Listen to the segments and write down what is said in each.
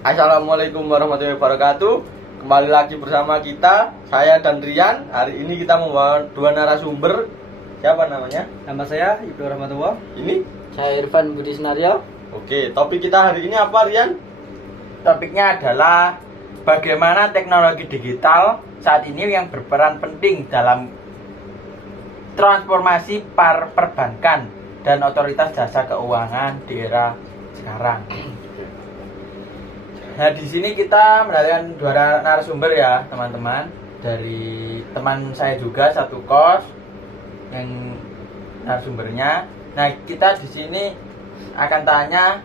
Assalamualaikum warahmatullahi wabarakatuh. Kembali lagi bersama kita, saya dan Rian. Hari ini kita membawa dua narasumber. Siapa namanya? Nama saya Ibnu Rahmatullah. Ini? Saya Irfan Budi Senario. Oke, topik kita hari ini apa, Rian? Topiknya adalah bagaimana teknologi digital saat ini yang berperan penting dalam transformasi perbankan dan otoritas jasa keuangan di era sekarang. Nah, di sini kita mendatangkan dua narasumber ya, teman-teman. Dari teman saya juga satu kos yang narasumbernya. Nah, kita di sini akan tanya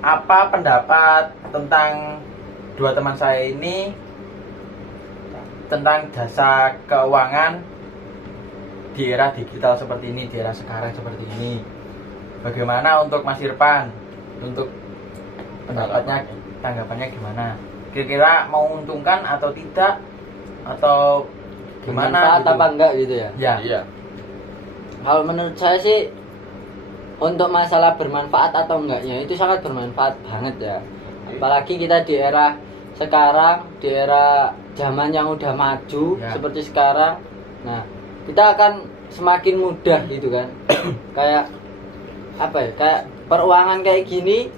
apa pendapat tentang dua teman saya ini tentang jasa keuangan di era digital seperti ini, di era sekarang seperti ini. Bagaimana untuk Mas Irfan? Untuk pendapatnya, tanggapannya gimana? Kira-kira mau menguntungkan atau tidak? Atau gimana? Bermanfaat apa enggak gitu ya? Ya. Iya. Kalau menurut saya sih untuk masalah bermanfaat atau enggaknya itu sangat bermanfaat banget ya. Apalagi kita di era sekarang, di era zaman yang udah maju Ya. seperti sekarang. Nah, kita akan semakin mudah gitu kan. Kayak apa ya? Kayak peruangan kayak gini.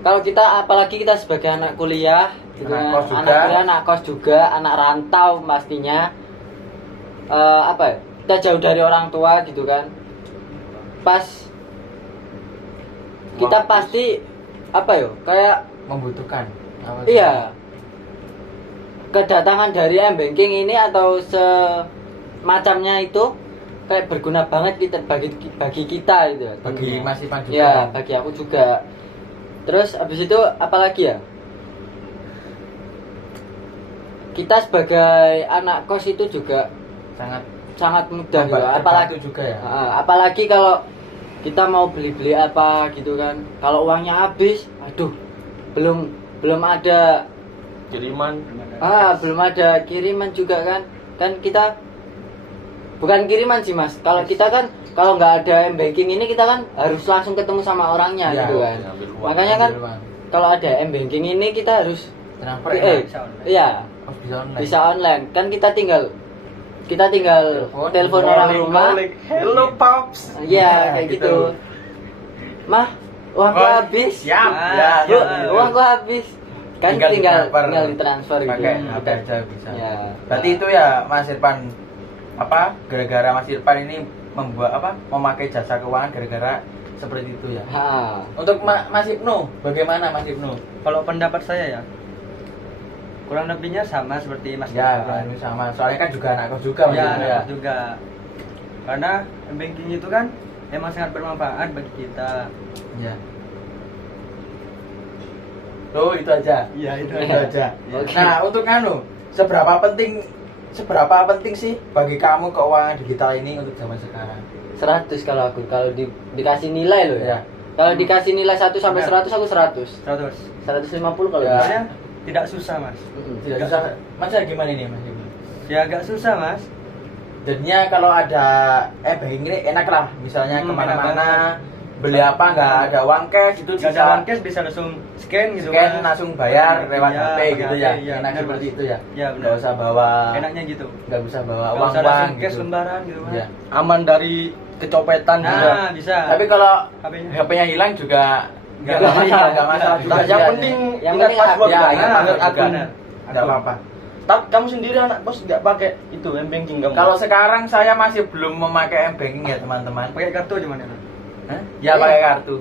Kalau kita, apalagi kita sebagai anak kuliah, gitu Anak kan, kos juga. anak kuliah, anak kos juga, anak rantau pastinya. Apa ya? Kita jauh dari orang tua gitu kan. Pas kita pasti apa ya? Kayak Membutuhkan. iya. Kedatangan dari M-banking ini atau semacamnya itu kayak berguna banget kita bagi kita gitu ya. Bagi tentunya. Mas Irfan juga. Ya, bagi aku juga. Terus habis itu apalagi ya? Kita sebagai anak kos itu juga sangat mudah gitu. Apalagi juga ya. apalagi kalau kita mau beli-beli apa gitu kan. Kalau uangnya habis, aduh, belum ada Kiriman. belum ada kiriman juga kan. Kan kita bukan kiriman sih, Mas. Kalau kita kan kalau nggak ada M-banking ini kita kan harus langsung ketemu sama orangnya Ya, gitu kan. ambil uang, Makanya kan Ambil uang. kalau ada M-banking ini kita harus Transfer bisa online. iya, Oh, bisa online. bisa online. Kan kita tinggal telepon orang rumah. Hello, Pops. Iya, kayak gitu. Mah, uangku Oh, habis. siap. Ya, Bu, ya. uangku habis. Kan tinggal ditransfer gitu. pakai HP aja bisa. Ya. Berarti itu ya Mas Irfan, apa gara-gara Mas Irfan ini memakai jasa keuangan gara-gara seperti itu ya. Ha. Untuk Mas Ibnu, bagaimana Mas Ibnu? Kalau pendapat saya ya, kurang lebihnya sama seperti Mas Ya, Irfan. ini sama. Soalnya kan juga anak kos juga Mas Ya, Ibnu anak juga. Karena banking itu kan emang sangat bermanfaat bagi kita. Ya. Tuh, itu aja. Iya, itu Itu aja. aja. Oke. Nah, untuk seberapa penting sih bagi kamu keuangan digital ini untuk zaman sekarang? 100 kalau aku dikasih nilai loh ya. Ya. Kalau dikasih nilai 1 sampai 100 aku 100. 100. 150 kalau Ya. Soalnya tidak susah, Mas. Tidak susah. Mas gimana ini Mas Ibnu? Ya agak susah, Mas. Jadinya kalau ada banking ini enak lah, misalnya Enak kemana-mana banget. beli apa nggak ada uang cash itu Nggak ada uang cash bisa langsung scan gitu, scan Mas. langsung bayar lewat Iya, HP pakai gitu HP, ya, iya, enak benar, seperti Mas. itu ya, Iya, benar. nggak usah bawa, Enaknya gitu. nggak usah bawa Nggak uang usah langsung uang cash gitu. lembaran gitu, Mas. Ya. Aman dari kecopetan juga. Nah, bisa. Tapi kalau HP-nya. HP-nya hilang juga Nggak nggak masalah, masalah. juga. Yang sih, penting Yang ingat penting password ya, kan? ingat Ingat password akun. juga. nggak apa-apa. Tapi kamu sendiri anak bos nggak pakai itu M-banking kamu? Kalau sekarang saya masih belum memakai M-banking ya teman-teman. Pakai kartu gimana? Hah? Ya pakai kartu.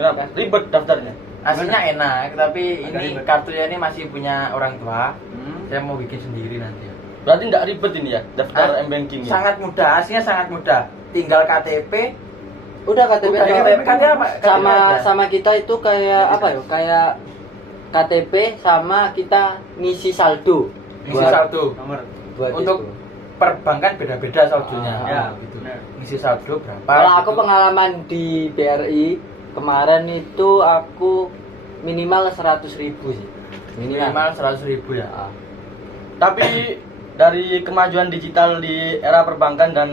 Ya, ribet daftarnya. Aslinya enak, tapi Agak ini ribet. kartunya ini masih punya orang tua. Hmm. Saya mau bikin sendiri nanti. Berarti nggak ribet ini ya daftar Hah? M-banking ya? Sangat mudah, aslinya sangat mudah. Tinggal KTP. Udah KTP Udah, aja. KTP apa? sama KTP aja. sama kita itu kayak apa ya? Kayak KTP sama kita ngisi saldo. Ngisi Buat- saldo. Nomor. buat Untuk itu. perbankan beda-beda saldonya. Ya, gitu. benar. Ngisi saldo berapa? Kalau aku gitu. pengalaman di BRI kemarin itu aku minimal 100.000 sih. minimal 100.000 ya. Ah. Tapi dari kemajuan digital di era perbankan dan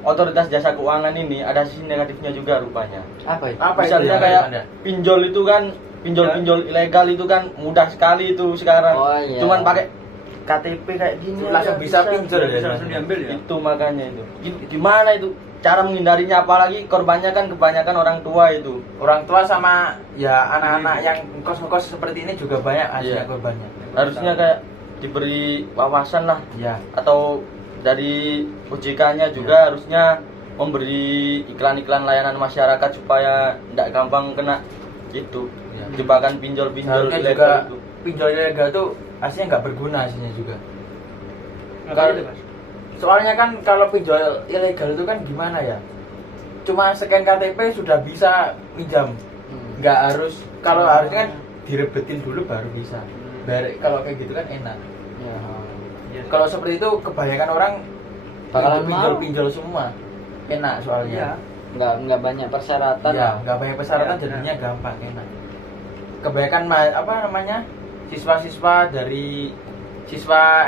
otoritas jasa keuangan ini ada sisi negatifnya juga rupanya. Apa itu? Apa itu Misalnya yang kayak Anda? pinjol itu kan pinjol-pinjol ilegal itu kan mudah sekali itu sekarang. Oh, iya. Cuman pakai KTP kayak gini Langsung aja bisa pinjol ya. Bisa langsung diambil ya. Itu makanya itu. Gimana itu cara menghindarinya, apalagi korbannya kan kebanyakan orang tua itu. Orang tua sama ya anak-anak yang kos-kos seperti ini juga banyak aslinya Iya. korbannya. Harusnya kayak diberi wawasan lah, Ya. atau dari OJK-nya juga harusnya memberi iklan-iklan layanan masyarakat supaya tidak gampang kena gitu Ya. jebakan pinjol-pinjol Seharusnya juga ilegal itu. pinjol ilegal tuh aslinya nggak berguna aslinya juga. Kalau itu, Mas. Soalnya kan kalau pinjol ilegal itu kan gimana ya? Cuma scan KTP sudah bisa pinjam. Nggak harus, kalau harusnya kan direbetin dulu baru bisa. Kalau kayak gitu kan enak. Ya. Iya. Kalau seperti itu kebanyakan orang Bakalan pinjol-pinjol semua. Enak Iya. soalnya. Nggak banyak persyaratan. Iya, nggak banyak persyaratan Iya, jadinya gampang, enak. Kebanyakan apa namanya? Siswa-siswa dari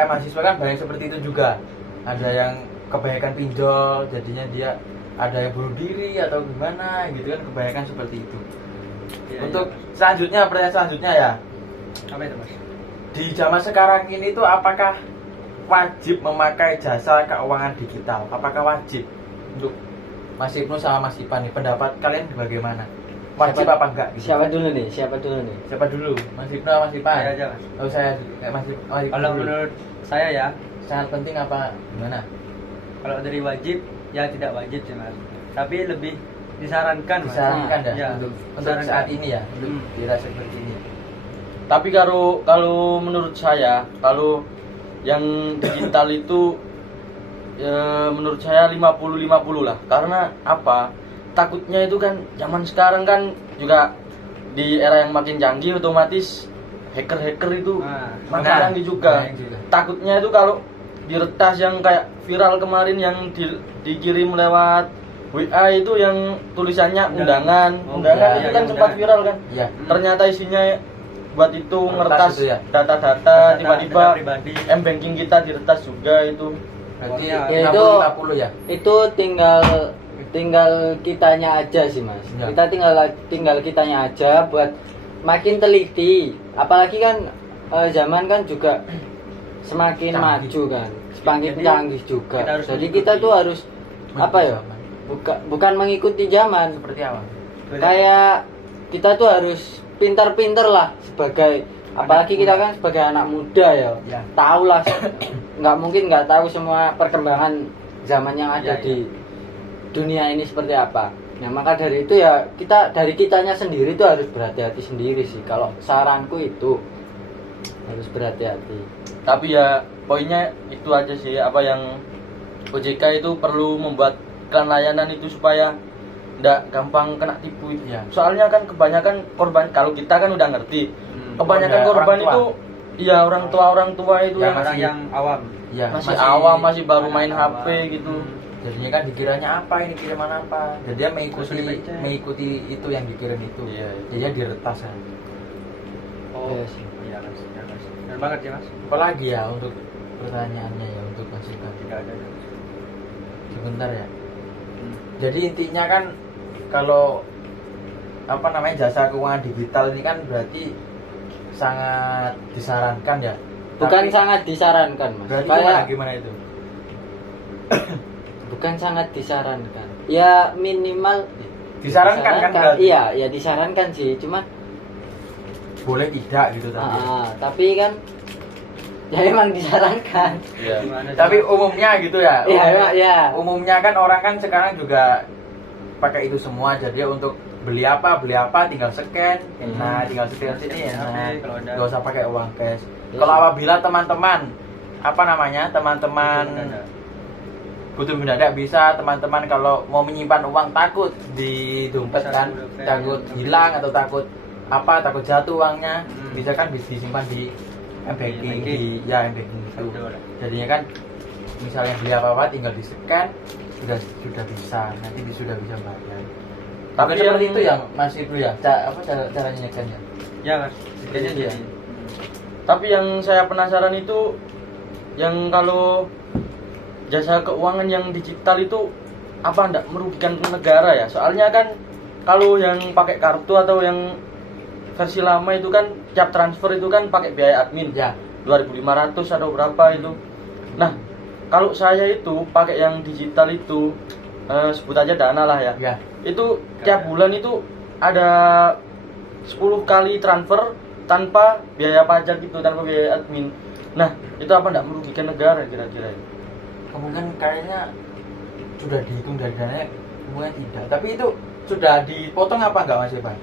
mahasiswa kan banyak seperti itu juga. Ada yang kebanyakan pinjol, jadinya dia ada yang bunuh diri atau gimana gitu kan, kebanyakan seperti itu. Iya, Untuk iya. selanjutnya, pertanyaan selanjutnya ya. Apa itu, Mas? Di zaman sekarang ini tuh apakah wajib memakai jasa keuangan digital? Apakah wajib? Untuk Mas Ibnu sama Mas Ipan nih, pendapat kalian bagaimana? Wajib Siapa- apa enggak? Gitu? Siapa dulu nih? Siapa dulu nih? Siapa dulu? Mas Ibnu sama Mas Ipan? Saya aja, Mas. Oh, saya Mas Ibnu Kalau dulu. menurut saya ya, Sangat penting apa gimana? kalau dari wajib ya tidak wajib sih, Mas. Tapi lebih disarankan, Mas. Disarankan ya, Ya, untuk disarankan. saat ini ya, untuk Hmm. dirasa seperti ini. Tapi kalau menurut saya, kalau yang digital itu ya, menurut saya 50-50 lah. Karena apa? Takutnya itu kan zaman sekarang kan juga di era yang makin canggih, otomatis hacker-hacker itu makin Nah, canggih juga. banyak juga. Takutnya itu kalau diretas yang kayak viral kemarin yang dikirim lewat WA itu yang tulisannya undangan. Undangan Iya, itu iya, kan sempat undangan. viral kan. Iya. Ternyata isinya buat itu Meretas ngeretas itu ya? data-data, tiba-tiba data pribadi. m-banking kita diretas juga itu. Berarti Ya, itu- 50-50 ya. Itu tinggal kitanya aja sih, Mas. Ya. Kita tinggal kitanya aja buat makin teliti. Apalagi kan zaman kan juga semakin Canggih. maju kan, semakin Jadi, canggih juga. kita harus Jadi mengikuti. kita tuh harus apa ya? Zaman. Bukan mengikuti zaman. Seperti apa? Kayak kita tuh harus pintar-pintar lah sebagai, apalagi kita kan sebagai anak muda ya. Ya. Tahu lah, nggak mungkin nggak tahu semua perkembangan zaman yang ada Ya, ya. di dunia ini seperti apa. Nah, maka dari itu ya dari kitanya sendiri tuh harus berhati-hati sendiri sih. Kalau saranku itu harus berhati-hati. Tapi ya poinnya itu aja sih, apa yang OJK itu perlu membuat iklan layanan itu supaya ndak gampang kena tipu. Iya. Soalnya kan kebanyakan korban, kalau kita kan udah ngerti, kebanyakan Ada korban orang tua. itu iya orang tua itu Ya, yang Orang yang awam. Ya, masih awam, masih baru anak main awam. HP gitu. Jadinya kan dikiranya apa ini kiriman apa. Jadi dia Sulit. mengikuti itu yang dikirim itu. Iya, Jadinya diretas kan. Oh, Iya sih. iya, Mas. Iya, Mas. Benar banget ya, Mas. Apalagi ya untuk pertanyaannya ya untuk Mas Ikan. Tidak ada. Sebentar ya. Jadi intinya kan kalau apa namanya jasa keuangan digital ini kan berarti sangat disarankan ya. Bukan Tapi sangat disarankan, Mas. berarti Kayak gimana itu? bukan sangat disarankan. Ya minimal Disarankan kan berarti? Iya, ya disarankan sih. Cuma Boleh tidak gitu tapi. tapi kan ya emang disarankan. Iya. Gimana sih, Tapi Mas? umumnya gitu ya. Iya, ya. Umumnya kan orang kan sekarang juga pakai itu semua, jadi untuk beli apa tinggal scan. Nah, tinggal scan sini ya. Oke, Nah, kalau ada. nggak usah pakai uang cash. Iya. Kalau apabila teman-teman apa namanya? Teman-teman Ada. butuh mendadak bisa, teman-teman kalau mau menyimpan uang takut di dompet Bisa kan, dompet, takut ya. hilang atau takut takut jatuh uangnya, Hmm. bisa kan disimpan di m-banking, M-banking. di m-banking itu. Betul. Jadinya kan misalnya beli apa-apa tinggal di scan sudah bisa, nanti sudah bisa bayar. Tapi Tapi seperti yang- itu ya Mas Ibnu ya, caranya nyekannya. Ya, Mas. Kayaknya Iya. jadi. Tapi yang saya penasaran itu yang kalau jasa keuangan yang digital itu apa ndak merugikan negara ya? Soalnya kan kalau yang pakai kartu atau yang versi lama itu kan tiap transfer itu kan pakai biaya admin Ya. 2.500 atau berapa itu. Nah, kalau saya itu pakai yang digital itu sebut aja Dana lah ya. Ya. Itu tiap bulan itu ada 10 kali transfer tanpa biaya pajak gitu, tanpa biaya admin. Nah, itu apa enggak merugikan negara kira-kira? Kemungkinan kayaknya sudah dihitung dari dananya, kemungkinan tidak. Tapi itu sudah dipotong apa enggak Mas Evan?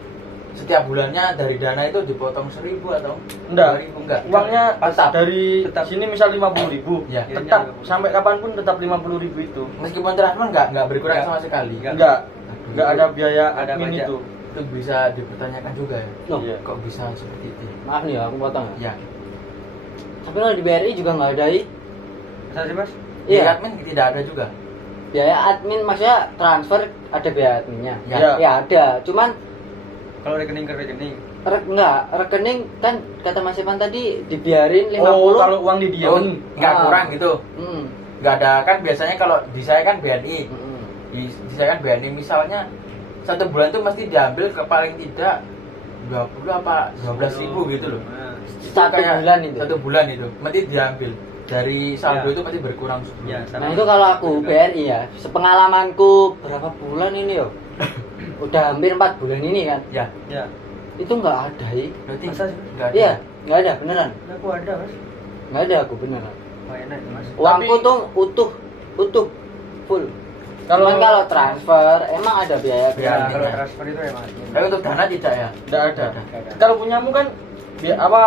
Setiap bulannya dari dana itu dipotong 1.000 atau Enggak. 2.000 enggak? Uangnya Tetap. dari Tetap. sini misal 50.000. Ya. Tetap sampai kapanpun tetap 50.000 itu. Meskipun transfer enggak berkurang Enggak. sama sekali. Enggak. Enggak ada biaya Ada admin pajak. itu. Itu bisa dipertanyakan juga ya. Loh, Iya. Kok bisa seperti itu? maaf nih ya, aku potong ya. Ya. Tapi kalau di BRI juga nggak ada Masa sih Mas? Di Iya. admin tidak ada juga. biaya admin, maksudnya transfer ada biaya adminnya. Ya. Ya ada, cuman Kalau rekening ke rekening. rekening kan kata Mas Ivan tadi dibiarin 50. Oh, kalau uang Oh, didiamin. enggak Ah. kurang gitu. Hmm. Enggak ada kan biasanya kalau di saya kan BNI. Hmm. Di saya kan BNI misalnya satu bulan tuh mesti diambil ke paling tidak 20 apa 12.000 gitu loh. Nah, Satu bulan itu. Satu bulan itu mesti diambil dari saldo Ya. itu pasti berkurang 10. ya, Nah itu kalau aku BRI ya, sepengalamanku berapa bulan ini yo, udah hampir 4 bulan ini kan, Ya, Ya. itu nggak ada berarti Masa sih? enggak ada. Iya, nggak ada beneran, Aku ada Mas. nggak ada aku beneran. Oh, enak itu Mas. Uangku tuh utuh, full. Kalau- Kalau transfer emang ada biaya Biaya Ya, admin kalau ya. transfer itu emang. Tapi untuk dana tidak ya? Enggak ada. Nggak ada. Kalau punyamu kan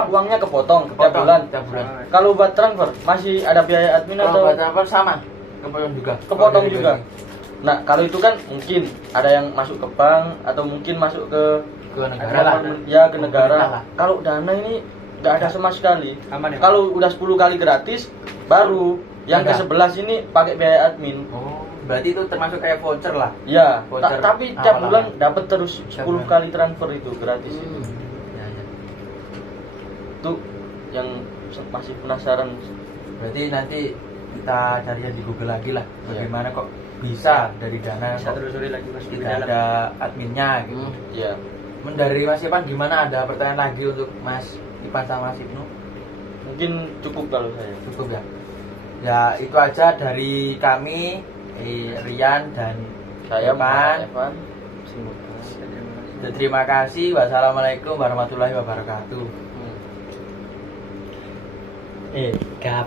uangnya kepotong tiap Potong bulan. Tiap bulan. Kalau buat transfer masih ada biaya admin Kalau atau buat transfer sama, kepotong juga. kepotong Kalau dari juga. BNI. Nah, kalau itu kan mungkin ada yang masuk ke bank atau mungkin masuk ke Ke negara lah. Ya, ke Pemerintah negara. lah. Kalau dana ini nggak ada sama sekali. Aman ya? Mas? Kalau udah 10 kali gratis, baru yang Ada. ke-11 ini pakai biaya admin. Oh, berarti itu termasuk kayak voucher lah. Ya, Voucher tapi tiap awal-awal. bulan dapat terus Tiap 10 bulan. kali transfer itu gratis itu. Ya, ya. Itu yang masih penasaran. Berarti nanti kita cari di Google lagi lah. Iya. Bagaimana kok bisa dari dana Bisa kok telusuri lagi Mas. tidak ada adminnya gitu. Hmm. Ya. Dari Mas Ipan gimana, ada pertanyaan lagi untuk Mas Ipan sama Mas Ibnu? Mungkin cukup kalau saya. Cukup ya. Ya itu aja dari kami, Rian dan Saya Evan. Evan. Dan terima kasih. Wassalamualaikum warahmatullahi wabarakatuh. Gap.